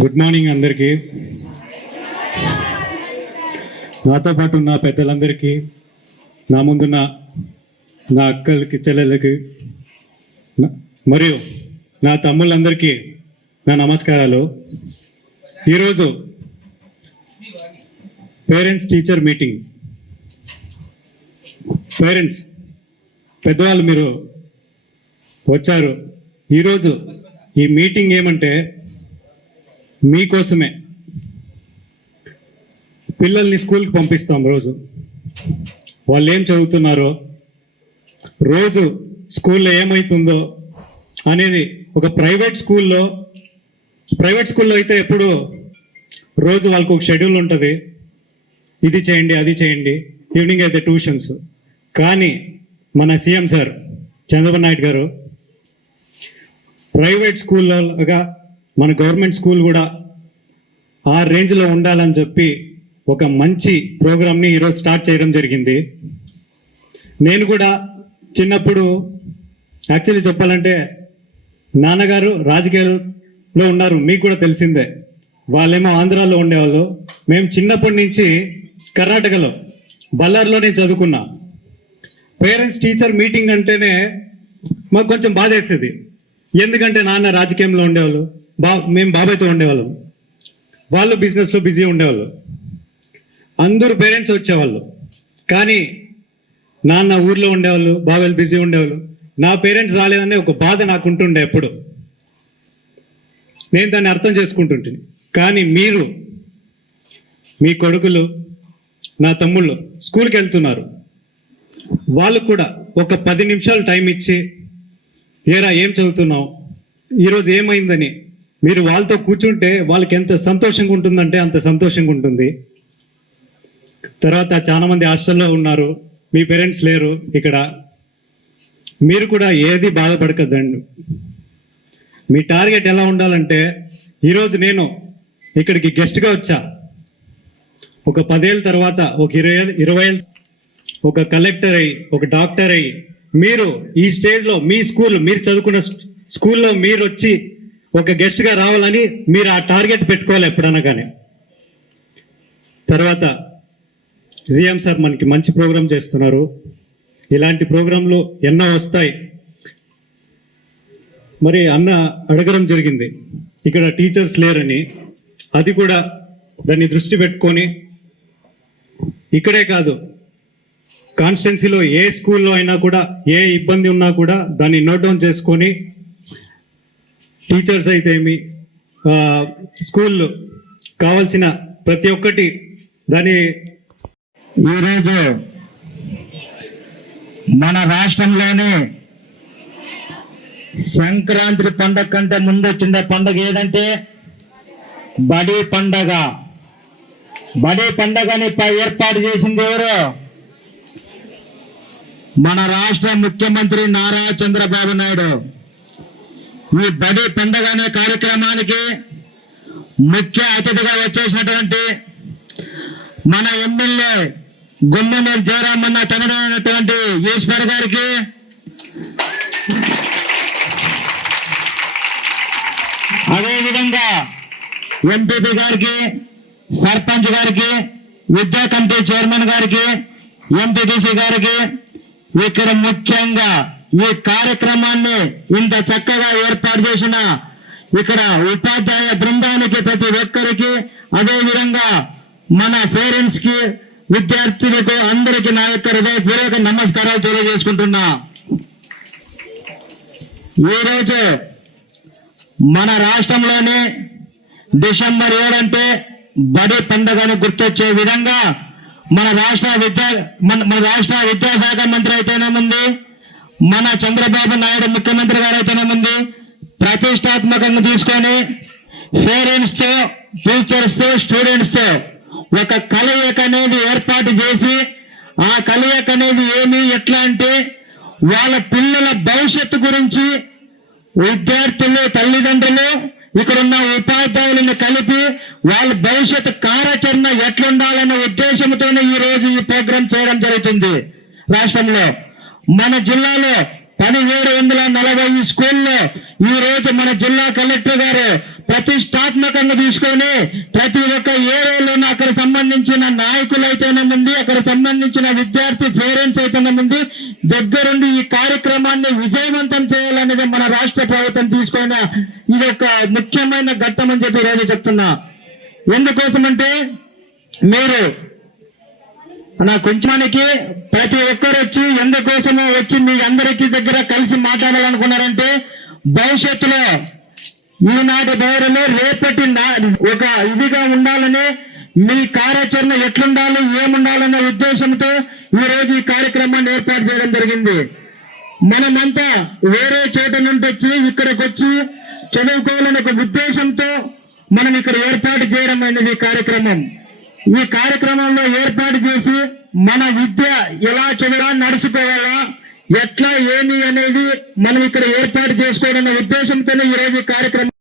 Good morning అందరికీ. నాతో పాటు ఉన్న పెద్దలందరికీ, నా ముందున్న నా అక్కలకి, చెల్లెళ్ళకి మరియు నా తమ్ముళ్ళందరికీ నా నమస్కారాలు. ఈరోజు పేరెంట్స్ టీచర్ మీటింగ్. పేరెంట్స్ పెద్దవాళ్ళు మీరు వచ్చారు. ఈరోజు ఈ మీటింగ్ ఏమంటే మీకోసమే. పిల్లల్ని స్కూల్కి పంపిస్తాం. రోజు వాళ్ళు ఏం చదువుతున్నారో, రోజు స్కూల్లో ఏమవుతుందో అనేది ఒక ప్రైవేట్ స్కూల్లో అయితే ఎప్పుడు రోజు వాళ్ళకు ఒక షెడ్యూల్ ఉంటుంది. ఇది చేయండి, అది చేయండి. ఈవినింగ్ అయితే ట్యూషన్స్. కానీ మన సీఎం సార్ చంద్రబాబు నాయుడు గారు ప్రైవేట్ స్కూల్లోగా మన గవర్నమెంట్ స్కూల్ కూడా ఆ రేంజ్లో ఉండాలని చెప్పి ఒక మంచి ప్రోగ్రామ్ని ఈరోజు స్టార్ట్ చేయడం జరిగింది. నేను కూడా చిన్నప్పుడు యాక్చువల్లీ చెప్పాలంటే నాన్నగారు రాజకీయాల్లో ఉన్నారు, మీకు కూడా తెలిసిందే. వాళ్ళేమో ఆంధ్రాలో ఉండేవాళ్ళు. మేము చిన్నప్పటి నుంచి కర్ణాటకలో బళ్ళారిలో నేను చదువుకున్నా. పేరెంట్స్ టీచర్ మీటింగ్ అంటేనే మాకు కొంచెం బాధ వేసేది. ఎందుకంటే నాన్న రాజకీయంలో ఉండేవాళ్ళు, మేము బాబాయ్తో ఉండేవాళ్ళం, వాళ్ళు బిజినెస్లో బిజీ ఉండేవాళ్ళు. అందరూ పేరెంట్స్ వచ్చేవాళ్ళు, కానీ నాన్న ఊర్లో ఉండేవాళ్ళు, బాబాయ్లు బిజీ ఉండేవాళ్ళు. నా పేరెంట్స్ రాలేదనే ఒక బాధ నాకు ఉంటుండే ఎప్పుడు. నేను దాన్ని అర్థం చేసుకుంటుంటే. కానీ మీరు, మీ కొడుకులు, నా తమ్ముళ్ళు స్కూల్కి వెళ్తున్నారు. వాళ్ళు కూడా ఒక 10 నిమిషాలు టైం ఇచ్చి, ఏరా ఏం చదువుతున్నావు, ఈరోజు ఏమైందని మీరు వాళ్ళతో కూర్చుంటే వాళ్ళకి ఎంత సంతోషంగా ఉంటుందంటే అంత సంతోషంగా ఉంటుంది. తర్వాత చాలా మంది హాస్టల్లో ఉన్నారు, మీ పేరెంట్స్ లేరు ఇక్కడ. మీరు కూడా ఏది బాధపడకద్దండి. మీ టార్గెట్ ఎలా ఉండాలంటే, ఈరోజు నేను ఇక్కడికి గెస్ట్గా వచ్చా. ఒక 10 ఏళ్ళ తర్వాత, ఒక 20 ఏళ్ళ ఒక కలెక్టర్ అయ్యి, ఒక డాక్టర్ అయ్యి, మీరు ఈ స్టేజ్లో మీ స్కూల్, మీరు చదువుకున్న స్కూల్లో మీరు వచ్చి ఒక గెస్ట్గా రావాలని మీరు ఆ టార్గెట్ పెట్టుకోవాలి ఎప్పుడన్నా. కానీ తర్వాత సీఎం సార్ మనకి మంచి ప్రోగ్రాం చేస్తున్నారు. ఇలాంటి ప్రోగ్రాంలు ఎన్నో వస్తాయి. మరి అన్న అడగడం జరిగింది ఇక్కడ టీచర్స్ లేరని. అది కూడా దాన్ని దృష్టి పెట్టుకొని, ఇక్కడే కాదు కాన్స్టిట్యున్సీలో ఏ స్కూల్లో అయినా కూడా ఏ ఇబ్బంది ఉన్నా కూడా దాన్ని నోట్ డౌన్ చేసుకొని, టీచర్స్ అయితే ఏమి, స్కూల్లో కావాల్సిన ప్రతి ఒక్కటి దాని. ఈరోజు మన రాష్ట్రంలోనే సంక్రాంతి పండగ కంటే ముందు వచ్చిన పండగ ఏదంటే బడి పండగ. బడి పండగని ఏర్పాటు చేసింది ఎవరు? మన రాష్ట్ర ముఖ్యమంత్రి నారా చంద్రబాబు నాయుడు. ఈ బడి పండగ అనే కార్యక్రమానికి ముఖ్య అతిథిగా వచ్చేసినటువంటి మన ఎమ్మెల్యే గుమ్మనూరు జయరామన్న తనటువంటి ఈశ్వర్ గారికి, అదేవిధంగా ఎంపీపీ గారికి, సర్పంచ్ గారికి, విద్యా కమిటీ చైర్మన్ గారికి, ఎంపీటీసీ గారికి, ఇక్కడ ముఖ్యంగా ఈ కార్యక్రమాన్ని ఇంత చక్కగా ఏర్పాటు చేసిన ఇక్కడ ఉపాధ్యాయ బృందానికి, ప్రతి ఒక్కరికి, అదేవిధంగా మన పేరెంట్స్ కి, విద్యార్థులకు అందరికీ నా యొక్క హృదయపూర్వక నమస్కారాలు తెలియజేసుకుంటున్నా. ఈరోజు మన రాష్ట్రంలోని డిసెంబర్ 7 అంటే బడి పండుగను గుర్తొచ్చే విధంగా మన రాష్ట్ర విద్యాశాఖ మంత్రి అయితేనేముంది, మన చంద్రబాబు నాయుడు ముఖ్యమంత్రి గారు అయితేనేముంది, ప్రతిష్టాత్మకంగా తీసుకొని పేరెంట్స్ తో, టీచర్స్ తో, స్టూడెంట్స్ తో ఒక కలయిక అనేది ఏర్పాటు చేసి, ఆ కలయిక అనేది ఏమి, ఎట్లా అంటే వాళ్ళ పిల్లల భవిష్యత్తు గురించి విద్యార్థులు, తల్లిదండ్రులు, ఇక్కడున్న ఉపాధ్యాయులను కలిపి వాళ్ళ భవిష్యత్ కార్యాచరణ ఎట్లుండాలనే ఉద్దేశంతోనే ఈ రోజు ఈ ప్రోగ్రాం చేయడం జరుగుతుంది. రాష్ట్రంలో మన జిల్లాలో 1740 స్కూల్లో ఈ రోజు మన జిల్లా కలెక్టర్ గారు ప్రతిష్టాత్మకంగా తీసుకొని ప్రతి ఒక్క ఏరియాలోనూ అక్కడ సంబంధించిన నాయకులు అయితేనేముంది, అక్కడ సంబంధించిన విద్యార్థి పేరెంట్స్ అయితేనేముంది, దగ్గరుండి ఈ కార్యక్రమాన్ని విజయవంతం చేయాలనేది మన రాష్ట్ర ప్రభుత్వం తీసుకున్న ఇది ఒక ముఖ్యమైన ఘట్టం అని చెప్పి ఈరోజు చెప్తున్నా. ఎందుకోసమంటే మీరు నా కొంచెమానికి ప్రతి ఒక్కరు వచ్చి ఎందుకోసమో వచ్చి మీ అందరికీ దగ్గర కలిసి మాట్లాడాలనుకున్నారంటే భవిష్యత్తులో ఈనాటి పౌరులు రేపటి ఒక ఇదిగా ఉండాలని, మీ కార్యాచరణ ఎట్లుండాలి ఏముండాలనే ఉద్దేశంతో ఈ రోజు ఈ కార్యక్రమాన్ని ఏర్పాటు చేయడం జరిగింది. మనమంతా వేరే చోట నుండి వచ్చి ఇక్కడికి వచ్చి చదువుకోవాలనే ఒక ఉద్దేశంతో మనం ఇక్కడ ఏర్పాటు చేయడం అనేది కార్యక్రమం. ఈ కార్యక్రమంలో ఏర్పాటు చేసి మన విద్య ఎలా నడుచుకోవాలా, ఎట్లా ఏమి అనేది మనం ఇక్కడ ఏర్పాటు చేసుకోవాలన్న ఉద్దేశంతోనే ఈ రోజు ఈ కార్యక్రమం